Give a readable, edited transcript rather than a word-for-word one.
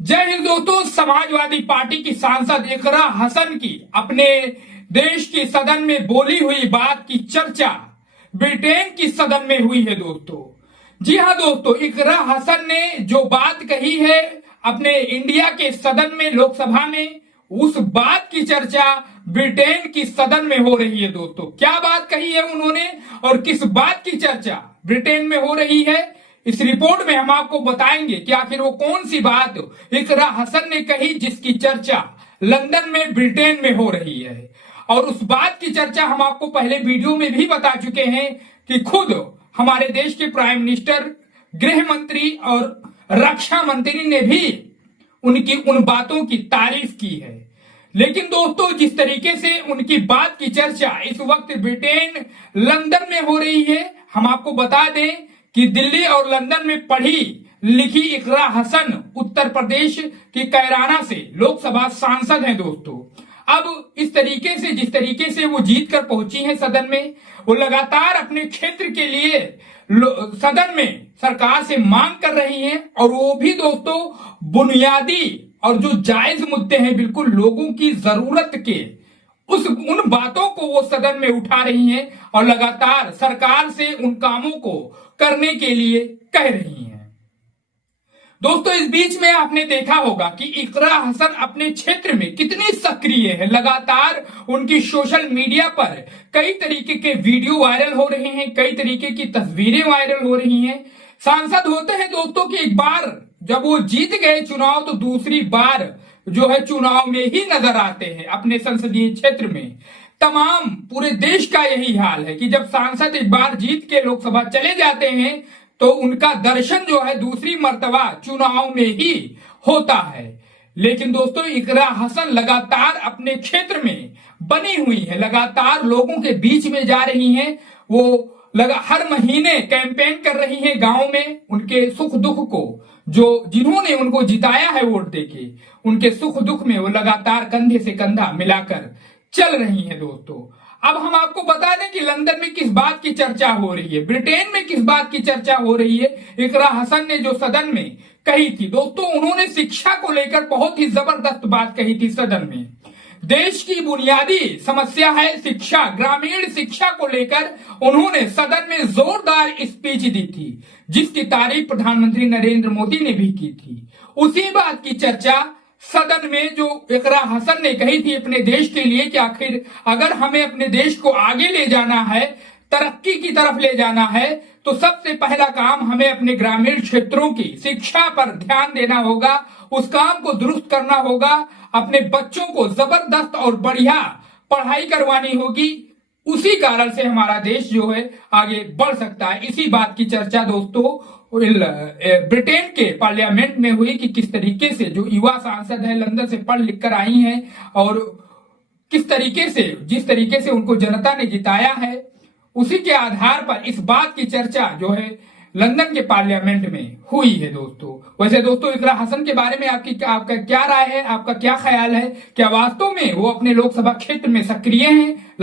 जय हिंद दोस्तों। समाजवादी पार्टी की सांसद इकरा हसन की अपने देश की सदन में बोली हुई बात की चर्चा ब्रिटेन की सदन में हुई है दोस्तों। जी हाँ दोस्तों, इकरा हसन ने जो बात कही है अपने इंडिया के सदन में, लोकसभा में, उस बात की चर्चा ब्रिटेन की सदन में हो रही है दोस्तों। क्या बात कही है उन्होंने और किस बात की चर्चा ब्रिटेन में हो रही है, इस रिपोर्ट में हम आपको बताएंगे कि आखिर वो कौन सी बात इकरा हसन ने कही जिसकी चर्चा लंदन में, ब्रिटेन में हो रही है। और उस बात की चर्चा हम आपको पहले वीडियो में भी बता चुके हैं कि खुद हमारे देश के प्राइम मिनिस्टर, गृह मंत्री और रक्षा मंत्री ने भी उनकी उन बातों की तारीफ की है। लेकिन दोस्तों, जिस तरीके से उनकी बात की चर्चा इस वक्त ब्रिटेन, लंदन में हो रही है, हम आपको बता दें कि दिल्ली और लंदन में पढ़ी लिखी इकरा हसन उत्तर प्रदेश की कैराना से लोकसभा सांसद हैं दोस्तों। अब इस तरीके से, जिस तरीके से वो जीत कर पहुंची हैं सदन में, वो लगातार अपने क्षेत्र के लिए सदन में सरकार से मांग कर रही हैं, और वो भी दोस्तों बुनियादी और जो जायज मुद्दे हैं, बिल्कुल लोगों की जरूरत के उन बातों को वो सदन में उठा रही हैं और लगातार सरकार से उन कामों को करने के लिए कह रही हैं। दोस्तों, इस बीच में आपने देखा होगा कि इकरा हसन अपने क्षेत्र में कितनी सक्रिय है। लगातार उनकी सोशल मीडिया पर कई तरीके के वीडियो वायरल हो रहे हैं, कई तरीके की तस्वीरें वायरल हो रही हैं। सांसद होते हैं दोस्तों कि एक बार जब वो जीत गए चुनाव तो दूसरी बार जो है चुनाव में ही नजर आते हैं अपने संसदीय क्षेत्र में। तमाम पूरे देश का यही हाल है कि जब सांसद एक बार जीत के लोकसभा चले जाते हैं तो उनका दर्शन जो है दूसरी मर्तबा चुनाव में ही होता है। लेकिन दोस्तों, इकरा हसन लगातार अपने क्षेत्र में बनी हुई है, लगातार लोगों के बीच में जा रही हैं। वो हर महीने कैंपेन कर रही हैं गांव में, उनके सुख दुख को, जो जिन्होंने उनको जिताया है वोट देके, उनके सुख दुख में वो लगातार कंधे से कंधा मिलाकर चल रही हैं दोस्तों। अब हम आपको बता दें कि लंदन में किस बात की चर्चा हो रही है, ब्रिटेन में किस बात की चर्चा हो रही है। इकरा हसन ने जो सदन में कही थी दोस्तों, उन्होंने शिक्षा को लेकर बहुत ही जबरदस्त बात कही थी सदन में। देश की बुनियादी समस्या है शिक्षा, ग्रामीण शिक्षा को लेकर उन्होंने सदन में जोरदार स्पीच दी थी, जिसकी तारीफ प्रधानमंत्री नरेंद्र मोदी ने भी की थी। उसी बात की चर्चा सदन में जो इकरा हसन ने कही थी अपने देश के लिए कि आखिर अगर हमें अपने देश को आगे ले जाना है, तरक्की की तरफ ले जाना है, तो सबसे पहला काम हमें अपने ग्रामीण क्षेत्रों की शिक्षा पर ध्यान देना होगा, उस काम को दुरुस्त करना होगा, अपने बच्चों को जबरदस्त और बढ़िया पढ़ाई करवानी होगी। उसी कारण से हमारा देश जो है आगे बढ़ सकता है। इसी बात की चर्चा दोस्तों ब्रिटेन के पार्लियामेंट में हुई कि किस तरीके से जो युवा सांसद है, लंदन से पढ़ लिख कर आई हैं, और किस तरीके से, जिस तरीके से उनको जनता ने जिताया है, उसी के आधार पर इस बात की चर्चा जो है लंदन के पार्लियामेंट में हुई है दोस्तों। वैसे दोस्तों, इकरा हसन के बारे में आपका क्या राय है, आपका क्या ख्याल है? क्या वास्तव में वो अपने लोकसभा क्षेत्र में सक्रिय हैं?